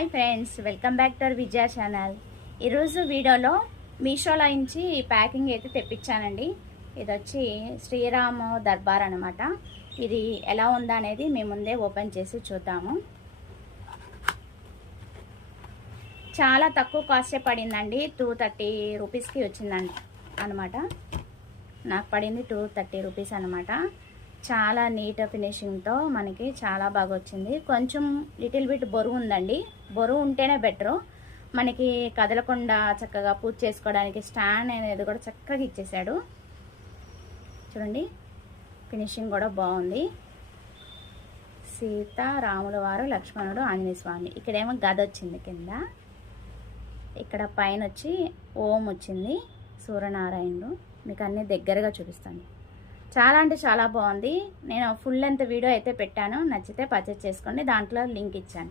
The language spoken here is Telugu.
Hi friends, welcome back to our Vijaya channel. ఈరోజు వీడియోలో మీషోలో నుంచి ప్యాకింగ్ అయితే తెప్పించానండి. ఇది వచ్చి శ్రీరామ్ దర్బార్ అనమాట. ఇది ఎలా ఉందా అనేది మేము ముందే ఓపెన్ చేసి చూద్దాము. చాలా తక్కువ కాస్టే పడిందండి. 230 రూపీస్కి వచ్చిందండి అనమాట. నాకు పడింది 230 రూపీస్ అనమాట. చాలా నీట్ ఫినిషింగ్తో మనకి చాలా బాగా వచ్చింది. కొంచెం లిటిల్ బిట్ బరువు ఉందండి. బరువు ఉంటేనే బెటరు. మనకి కదలకుండా చక్కగా పూజ చేసుకోవడానికి స్టాండ్ అనేది కూడా చక్కగా ఇచ్చేసాడు. చూడండి, ఫినిషింగ్ కూడా బాగుంది. సీత, రాముల వారు, లక్ష్మణుడు, ఆంజనేయ స్వామి. ఇక్కడేమో గద వచ్చింది కింద. ఇక్కడ పైన వచ్చి ఓం వచ్చింది, సూర్యనారాయణుడు. మీకు అన్నీ దగ్గరగా చూపిస్తాను. చాలా అంటే చాలా బాగుంది. నేను ఫుల్ లెంత్ వీడియో అయితే పెట్టాను. నచ్చితే పర్చేస్ చేసుకోండి. దాంట్లో లింక్ ఇచ్చాను.